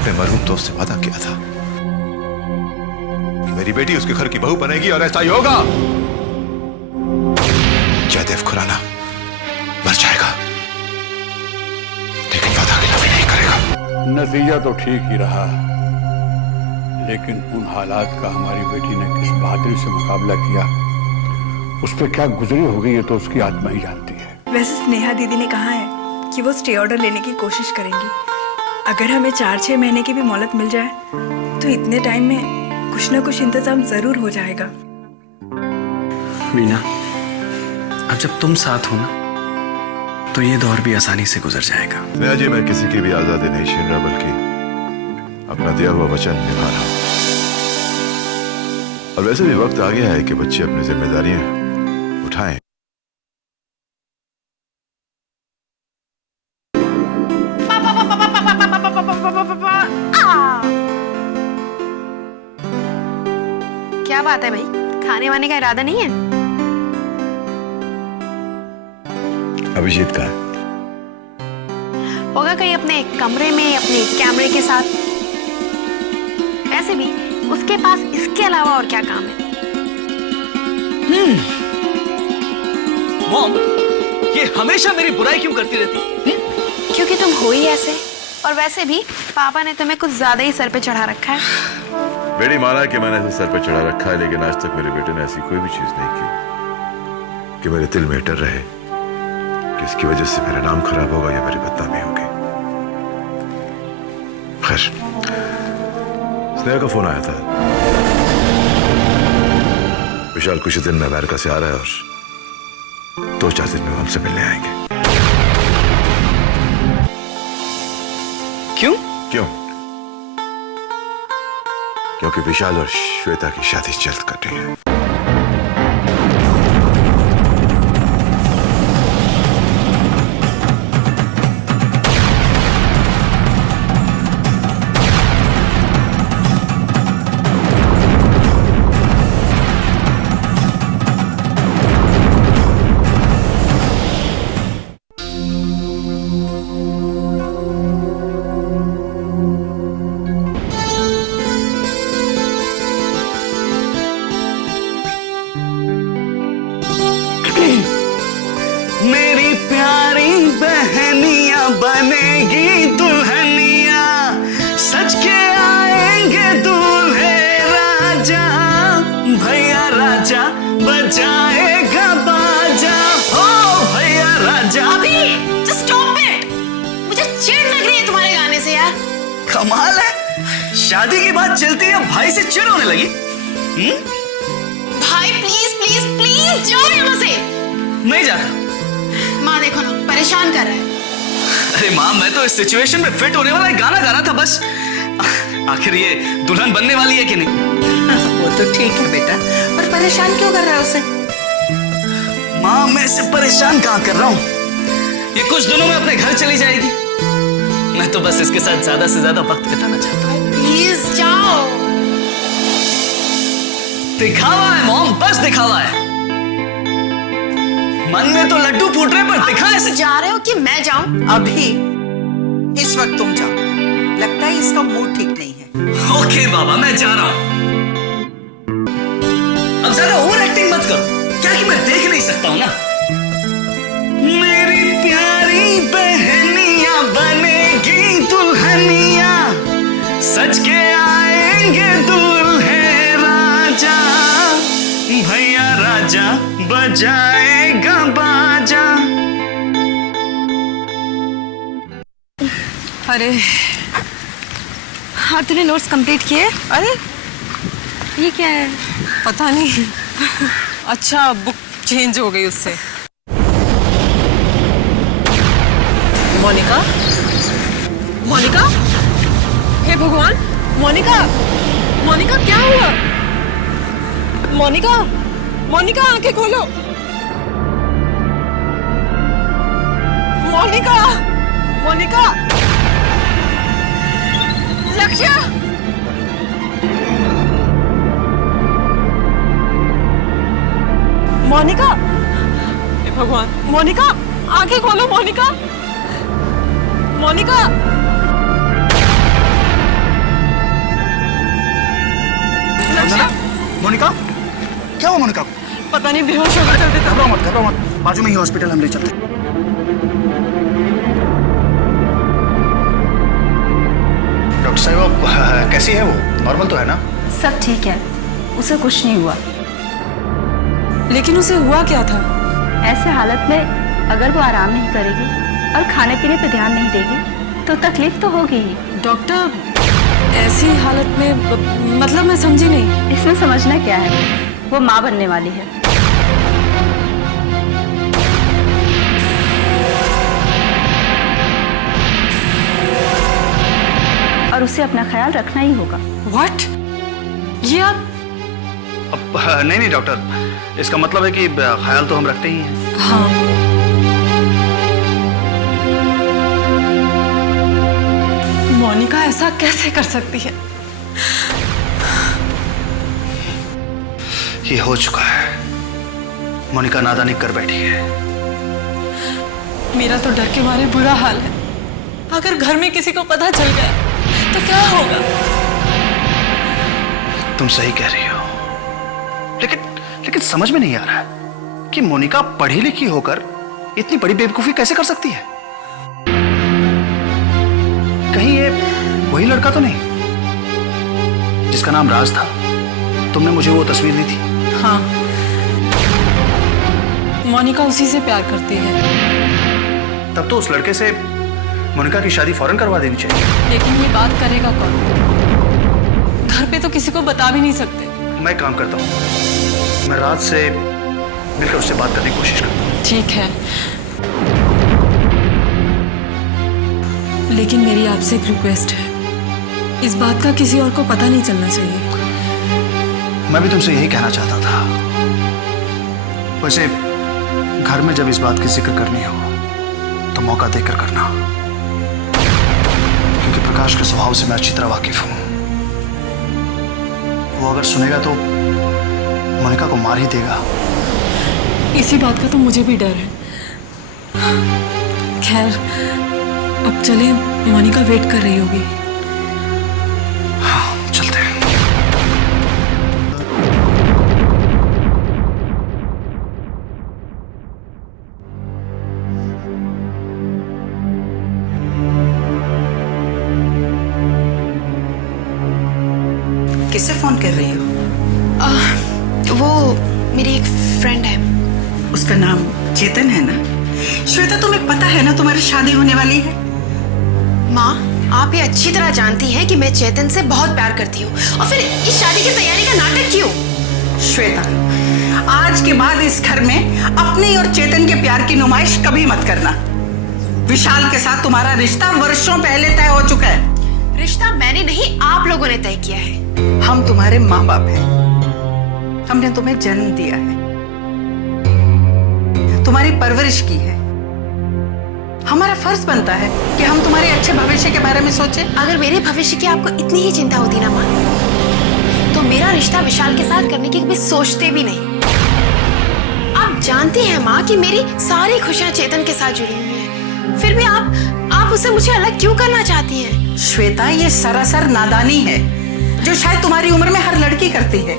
अपने मरहूम दोस्त से वादा किया था कि मेरी बेटी उसके घर की बहू बनेगी और ऐसा ही होगा। जयदेव खुराना मर जाएगा लेकिन वादा खिलाफी नहीं करेगा। नतीजा तो ठीक ही रहा, लेकिन उन हालात का हमारी बेटी ने किस बहादुरी से मुकाबला किया, उस पर क्या गुजरी होगी ये तो उसकी आत्मा ही जानती है। वैसे स्नेहा दीदी ने कहा है कि वो स्टे ऑर्डर लेने की कोशिश करेंगी। अगर हमें 4-6 महीने की भी मोहलत मिल जाए तो इतने टाइम में कुछ ना कुछ इंतजाम जरूर हो जाएगा। वीना, अब जब तुम साथ हो ना तो ये दौर भी आसानी से गुजर जाएगा। स्नेहा जी, मैं किसी की भी आजादी नहीं छीन रहा, बल्कि अपना दिया हुआ वचन निभा रहा हूं। और वैसे भी वक्त आ गया है कि बच्चे अपनी जिम्मेदारियां उठाएं। क्या बात है भाई, खाने वाने का इरादा नहीं है? अभिजीत का है। होगा कहीं अपने कमरे में अपने कैमरे के साथ। वैसे भी उसके पास इसके अलावा और क्या काम है? मॉम, ये हमेशा मेरी बुराई क्यों करती रहती? क्योंकि तुम हो ही ऐसे। और वैसे भी पापा ने तुम्हें कुछ ज्यादा ही सर पे चढ़ा रखा है। बेटी माना कि मैंने इसे सर पर चढ़ा रखा है, लेकिन आज तक मेरे बेटे ने ऐसी कोई भी चीज नहीं की कि मेरे दिल में डर रहे कि इसकी वजह से मेरा नाम खराब होगा या मेरी बदनामी होगी। खैर, स्नेहा का फोन आया था। विशाल कुछ दिन में अमेरिका से आ रहा है और 2-4 दिन में हमसे मिलने आएंगे। क्यों? क्योंकि विशाल और श्वेता की शादी जल्द करनी है। मेरी प्यारी बहनिया बनेगी दुल्हनिया, सच के आएंगे दूल्हे राजा, भैया राजा बजाएगा बाजा, हो भैया राजा। अभी जस्ट स्टॉप इट, मुझे चिढ़ लग रही है तुम्हारे गाने से यार। कमाल है, शादी की बात चलती है भाई से चिढ़ होने लगी। भाई प्लीज प्लीज प्लीज जाओ यहाँ से। नहीं जाता। माँ देखो ना, परेशान कर रहा है। अरे माँ, मैं तो इस सिचुएशन में फिट होने वाला एक गाना गाना था बस। आखिर ये दुल्हन बनने वाली है कि नहीं? वो तो ठीक है बेटा, पर परेशान क्यों कर रहा है उसे? माँ, मैं इसे परेशान कहाँ कर रहा हूँ? ये कुछ दिनों में अपने घर चली जाएगी। मैं तो बस इसके साथ ज्यादा से ज्यादा वक्त बिताना चाहता हूँ। प्लीज जाओ। दिखावा है मॉम, बस दिखावा है। मन में तो लड्डू फूट रहे, पर दिखा ऐसे। जा रहे हो कि मैं जाऊं? अभी इस वक्त तुम जाओ, लगता है इसका मूड ठीक नहीं है। ओके बाबा, मैं जा रहा हूं। अब ज्यादा ओवर एक्टिंग मत करो, क्या कि मैं देख नहीं सकता हूं ना। मेरी प्यारी बहनिया बनेगी दुल्हनिया, सच के आएंगे दूल्हे राजा, भैया राजा बजाएगा बाजा। अरे हाँ, तूने नोट्स कंप्लीट किए? अरे ये क्या है? पता नहीं। अच्छा, बुक चेंज हो गई उससे। मोनिका, मोनिका, हे भगवान, मोनिका, मोनिका क्या हुआ? मोनिका, मोनिका आंखें खोलो। मोनिका, मोनिका, लक्ष्य, मोनिका, हे भगवान, मोनिका आंखें खोलो। मोनिका, मोनिका, मोनिका, क्या हुआ मोनिका को? पता नहीं बेहोश हो गया चलते चलते। घबराओ मत, बाजू में ही हॉस्पिटल हम ले चलते। डॉक्टर साहब कैसी है वो? नॉर्मल तो है ना? सब ठीक है, उसे कुछ नहीं हुआ। लेकिन उसे हुआ क्या था? ऐसे हालत में अगर वो आराम नहीं करेगी और खाने पीने पे ध्यान नहीं देगी तो तकलीफ तो होगी ही। डॉक्टर, ऐसी हालत में मतलब मैं समझी नहीं। इसमें समझना क्या है, वो माँ बनने वाली है। और उसे अपना ख्याल रखना ही होगा। व्हाट? ये आप? अब नहीं डॉक्टर, इसका मतलब है कि ख्याल तो हम रखते ही हैं। हाँ। मोनिका ऐसा कैसे कर सकती है? ये हो चुका है। मोनिका नादानी कर बैठी है। मेरा तो डर के मारे बुरा हाल है। अगर घर में किसी को पता चल गया तो क्या होगा? तुम सही कह रही हो, लेकिन समझ में नहीं आ रहा है कि मोनिका पढ़ी लिखी होकर इतनी बड़ी बेवकूफी कैसे कर सकती है। कहीं ये वही लड़का तो नहीं जिसका नाम राज था? तुमने मुझे वो तस्वीर दी थी। हाँ, मोनिका उसी से प्यार करती है। तब तो उस लड़के से मोनिका की शादी फौरन करवा देनी चाहिए। लेकिन ये बात करेगा कौन? घर पे तो किसी को बता भी नहीं सकते। मैं काम करता हूँ, मैं रात से मिलकर उससे बात करने की कोशिश करता हूँ। ठीक है, लेकिन मेरी आपसे एक रिक्वेस्ट है, इस बात का किसी और को पता नहीं चलना चाहिए। मैं भी तुमसे यही कहना चाहता था। वैसे घर में जब इस बात की जिक्र करनी हो तो मौका देकर करना, क्योंकि प्रकाश के स्वभाव से मैं अच्छी तरह वाकिफ हूं। वो अगर सुनेगा तो मोनिका को मार ही देगा। इसी बात का तो मुझे भी डर है। खैर, अब चले, मोनिका वेट कर रही होगी। हाँ, चलते हैं। किससे फोन कर रही हो? वो मेरी एक फ्रेंड है। उसका नाम चेतन है ना? श्वेता, तुम्हें पता है ना तुम्हारी शादी होने वाली है? माँ, आप ये अच्छी तरह जानती हैं कि मैं चेतन से बहुत प्यार करती हूँ, और फिर इस शादी की तैयारी का नाटक क्यों? श्वेता, आज के बाद इस घर में अपने और चेतन के प्यार की नुमाइश कभी मत करना। विशाल के साथ तुम्हारा रिश्ता वर्षों पहले तय हो चुका है। रिश्ता मैंने नहीं, आप लोगों ने तय किया है। हम तुम्हारे माँ बाप हैं, हमने तुम्हें जन्म दिया है, तुम्हारी परवरिश की है। हमारा फर्ज बनता है कि हम तुम्हारे अच्छे भविष्य के बारे में सोचें। अगर मेरे भविष्य की आपको इतनी ही चिंता होती ना माँ, तो मेरा रिश्ता विशाल के साथ करने की कभी सोचते भी नहीं। आप जानती हैं माँ कि मेरी सारी खुशियां चेतन के साथ जुड़ी हुई हैं, फिर भी आप उसे मुझे अलग क्यों करना चाहती हैं? श्वेता, ये सरासर नादानी है जो शायद तुम्हारी उम्र में हर लड़की करती है।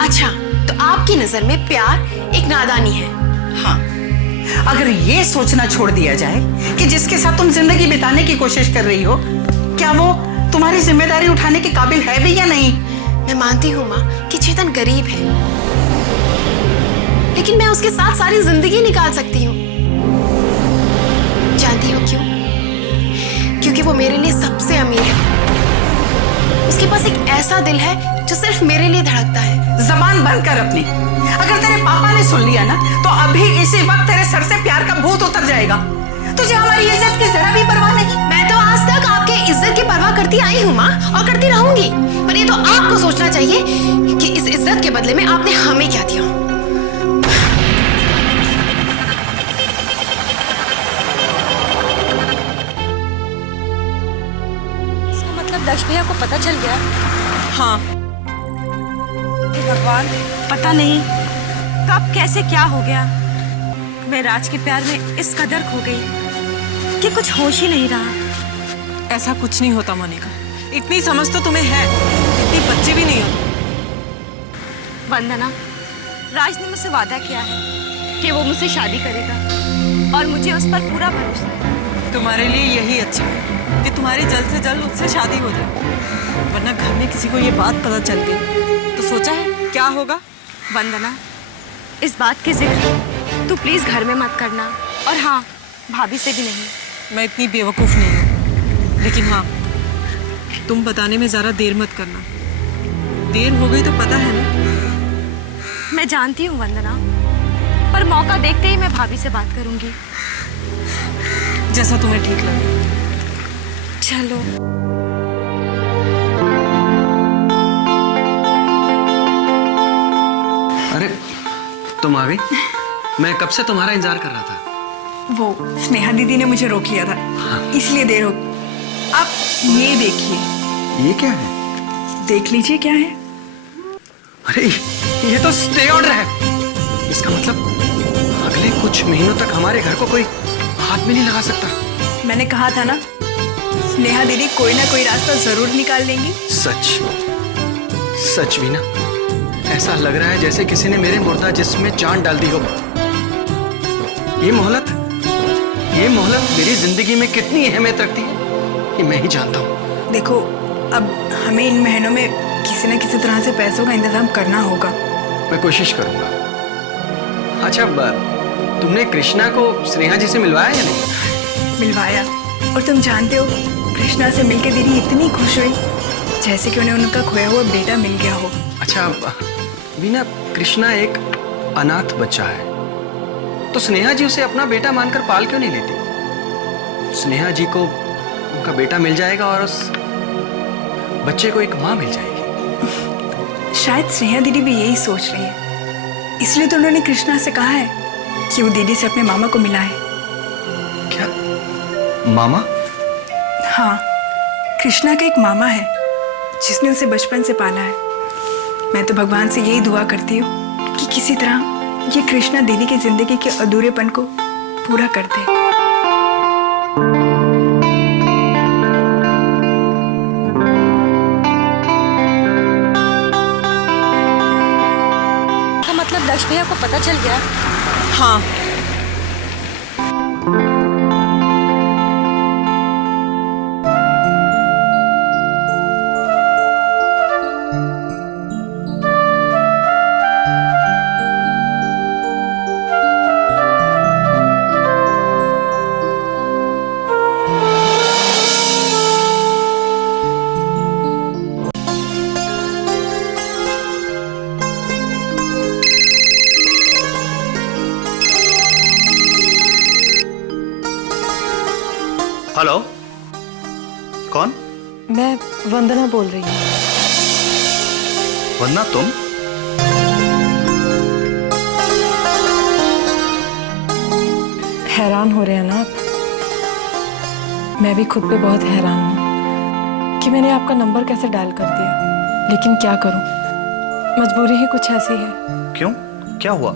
अच्छा, तो आपकी नजर में प्यार एक नादानी है? हाँ, अगर ये सोचना छोड़ दिया जाए कि जिसके साथ तुम जिंदगी बिताने की कोशिश कर रही हो, क्या वो तुम्हारी जिम्मेदारी उठाने के काबिल है भी या नहीं? मैं मानती हूँ माँ कि चेतन गरीब है, लेकिन मैं उसके साथ सारी जिंदगी निकाल सकती हूँ। जानती हो क्यों? क्योंकि वो मेरे लिए सबसे अमीर है। उसके पास एक ऐसा दिल है जो सिर्फ मेरे लिए धड़कता है। जबान बंद कर अपनी। अगर तेरे पापा ने सुन लिया ना तो अभी इसी वक्त तेरे सर से प्यार का भूत उतर जाएगा। तुझे हमारी इज्जत की जरा भी परवाह नहीं। मैं तो आज तक आपके इज्जत की परवाह करती आई हूँ माँ, और करती रहूंगी। पर ये तो आपको सोचना चाहिए कि इस इज्जत के बदले में आपने हमें क्या दिया। इसका मतलब दक्ष भैया को पता चल गया? हाँ। भगवान, पता नहीं कब कैसे क्या हो गया। मैं राज के प्यार में इस कदर खो गई कि कुछ होश ही नहीं रहा। ऐसा कुछ नहीं होता मोनिका, इतनी समझ तो तुम्हें है, इतनी बच्ची भी नहीं हो। वंदना, राज ने मुझसे वादा किया है कि वो मुझसे शादी करेगा और मुझे उस पर पूरा भरोसा है। तुम्हारे लिए यही अच्छा है कि तुम्हारी जल्द से जल्द उससे शादी हो जाए, वरना घर में किसी को ये बात पता चल गई तो सोचा है क्या होगा। वंदना, इस बात के जिक्र तू प्लीज घर में मत करना, और हाँ, भाभी से भी नहीं। मैं इतनी बेवकूफ़ नहीं हूँ, लेकिन हाँ, तुम बताने में ज़रा देर मत करना। देर हो गई तो पता है ना। मैं जानती हूँ वंदना, पर मौका देखते ही मैं भाभी से बात करूंगी। जैसा तुम्हें ठीक लगे। चलो। अरे तुम आ गई? मैं कब से तुम्हारा इंतजार कर रहा था। वो स्नेहा दीदी ने मुझे रोक लिया था, इसलिए देर हो गई। आप ये देखिए। ये क्या है? देख लीजिए क्या है। अरे ये तो स्टे ऑर्डर है। इसका मतलब अगले कुछ महीनों तक हमारे घर को कोई हाथ में नहीं लगा सकता। मैंने कहा था ना, स्नेहा दीदी कोई ना कोई रास्ता जरूर निकाल लेंगी। सच सच भी ना, ऐसा लग रहा है जैसे किसी ने मेरे मुर्दा जिस्म में जान डाल दी हो। ये मोहलत मेरी जिंदगी में कितनी अहमियत रखती है ये मैं ही जानता हूँ। देखो, अब हमें इन महीनों में किसी न किसी तरह से पैसों का इंतजाम करना होगा। मैं कोशिश करूंगा। अच्छा, तुमने कृष्णा को स्नेहा जी से मिलवाया या नहीं? मिलवाया, और तुम जानते हो, कृष्णा से मिलके दीदी इतनी खुश हुई जैसे कि उन्हें उनका खोया हुआ बेटा मिल गया हो। अच्छा वीना, कृष्णा एक अनाथ बच्चा है, तो स्नेहा जी उसे अपना बेटा मानकर पाल क्यों नहीं लेती? स्नेहा जी को उनका बेटा मिल जाएगा और उस बच्चे को एक माँ मिल जाएगी। शायद स्नेहा दीदी भी यही सोच रही है, इसलिए तो उन्होंने कृष्णा से कहा है कि वो दीदी से अपने मामा को मिलाए। क्या मामा? हाँ, कृष्णा का एक मामा है जिसने उसे बचपन से पाला है। मैं तो भगवान से यही दुआ करती हूँ कि किसी तरह ये कृष्णा दीदी की जिंदगी के अधूरेपन को पूरा कर दे। तो मतलब दक्ष भैया को पता चल गया? हाँ, हेलो, कौन? मैं वंदना बोल रही हूँ। वंदना, तुम? हैरान हो रहे हैं ना आप? मैं भी खुद पे बहुत हैरान हूँ कि मैंने आपका नंबर कैसे डायल कर दिया, लेकिन क्या करूँ, मजबूरी ही कुछ ऐसी है। क्यों, क्या हुआ?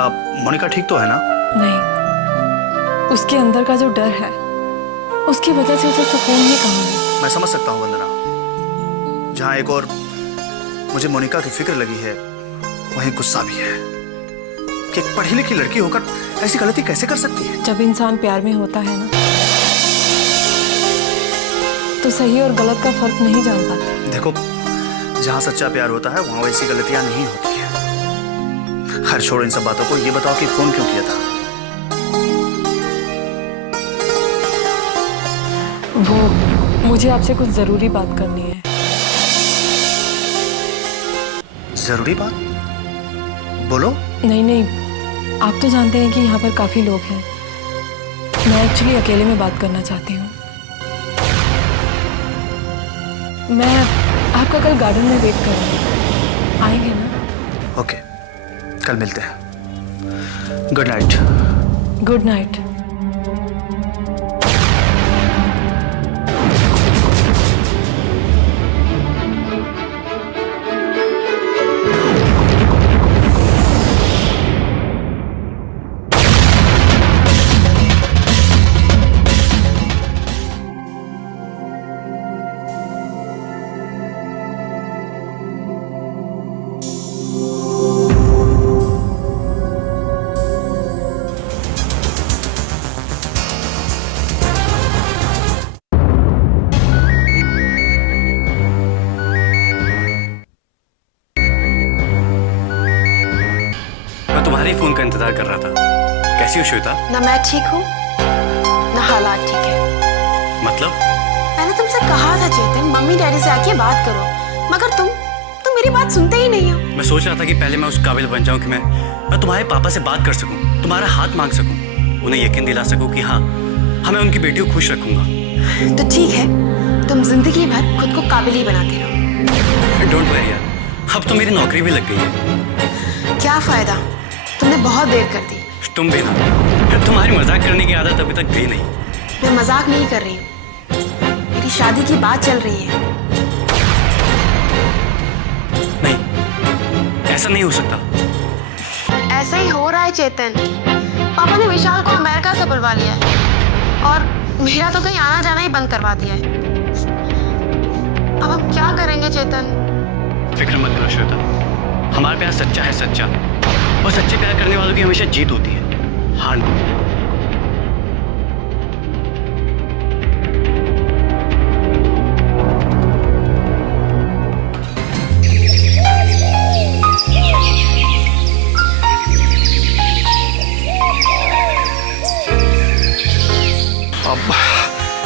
आप मोनिका ठीक तो है ना? नहीं, उसके अंदर का जो डर है उसकी वजह से उसे सुकून ही कहाँ है। मैं समझ सकता हूँ वंदना, जहाँ एक और मुझे मोनिका की फिक्र लगी है, वहीं गुस्सा भी है कि एक पढ़ी लिखी लड़की होकर ऐसी गलती कैसे कर सकती है। जब इंसान प्यार में होता है ना, तो सही और गलत का फर्क नहीं जान पाता। देखो, जहाँ सच्चा प्यार होता है वहाँ वैसी गलतियां नहीं होती है। खैर छोड़ो इन सब बातों को, ये बताओ कि फोन क्यों किया था? वो मुझे आपसे कुछ जरूरी बात करनी है। जरूरी बात? बोलो। नहीं, आप तो जानते हैं कि यहाँ पर काफी लोग हैं। मैं एक्चुअली अकेले में बात करना चाहती हूँ। मैं आपका कल गार्डन में वेट करूँगी, आएंगे ना? ओके, कल मिलते हैं। Good night. Good night. इंतजार कर रहा था। कैसी हो श्वेता? ना मैं ठीक हूँ ना हालात ठीक है। मतलब? मैंने तुमसे कहा था चेतन, मम्मी डैडी से आके बात करो, मगर तुम मेरी बात सुनते ही नहीं हो। मैं सोच रहा था कि पहले मैं उस काबिल बन जाऊं कि मैं तुम्हारे पापा से बात कर सकूं, तुम्हारा हाथ मांग सकूं, उन्हें यकीन दिला सकूं कि हाँ, मैं उनकी बेटी को खुश रखूंगा। तो ठीक है, तुम जिंदगी भर खुद को काबिल ही बनाते रहो। डोंट वरी यार, अब तो मेरी नौकरी भी लग गई है। क्या फायदा, तुमने बहुत देर कर दी। तुम भी ना, तुम्हारी मजाक करने की आदत अभी तक गई नहीं। मैं मजाक नहीं कर रही हूँ, मेरी शादी की बात चल रही है। नहीं, ऐसा नहीं हो सकता। ऐसा ही हो रहा है चेतन। पापा ने विशाल को अमेरिका से बुलवा लिया है और मेरा तो कहीं आना जाना ही बंद करवा दिया है। अब हम क्या करेंगे चेतन? फिक्र मत करो श्वेता, हमारा प्यार सच्चा है, सच्चा। और सच्चे प्यार करने वालों की हमेशा जीत होती है, हार नहीं।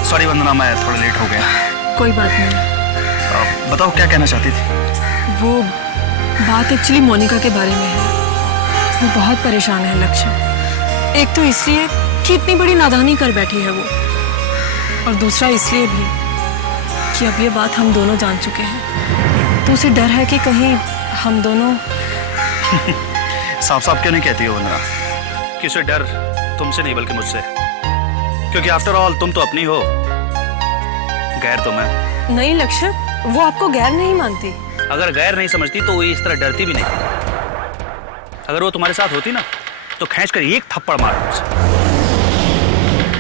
सॉरी वंदना, मैं थोड़ा लेट हो गया। कोई बात नहीं। बताओ क्या कहना चाहती थी? वो बात एक्चुअली मोनिका के बारे में है। वो बहुत परेशान है लक्ष्य। एक तो इसलिए कि इतनी बड़ी नादानी कर बैठी है वो, और दूसरा इसलिए भी कि अब ये बात हम दोनों जान चुके हैं। तो उसे डर है कि कहीं हम दोनों साफ साफ क्यों नहीं कहती हो वंदना कि उसे डर तुमसे नहीं बल्कि मुझसे, क्योंकि आफ्टर ऑल तुम तो अपनी हो, गैर तो मैं। नहीं लक्ष्य, वो आपको गैर नहीं मानती। अगर गैर नहीं समझती तो वो इस तरह डरती भी नहीं। अगर वो तुम्हारे साथ होती ना तो खींच कर एक थप्पड़ मार दूं उसे।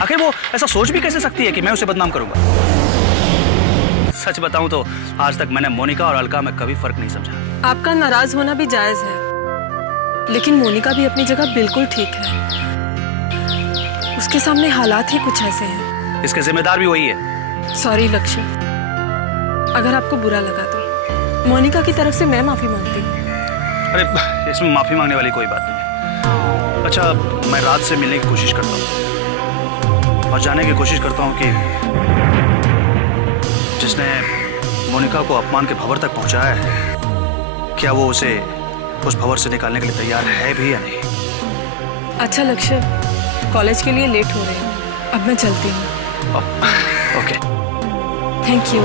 आखिर वो ऐसा सोच भी कैसे सकती है कि मैं उसे बदनाम करूंगा? सच बताऊं तो आज तक मैंने मोनिका और अलका में कभी फर्क नहीं समझा। आपका नाराज होना भी जायज है, लेकिन मोनिका भी अपनी जगह बिल्कुल ठीक है। उसके सामने हालात ही कुछ ऐसे हैं। इसके जिम्मेदार भी वही है। सॉरी लक्ष्य, अगर आपको बुरा लगा तो मोनिका की तरफ से मैं माफी मांगती हूँ। अरे इसमें माफी मांगने वाली कोई बात नहीं। अच्छा, मैं रात से मिलने की कोशिश करता हूँ और जानने की कोशिश करता हूँ कि जिसने मोनिका को अपमान के भंवर तक पहुंचाया है, क्या वो उसे उस भंवर से निकालने के लिए तैयार है भी या नहीं। अच्छा लक्ष्य, कॉलेज के लिए लेट हो रहे हैं, अब मैं चलती हूँ। ओके। Thank you.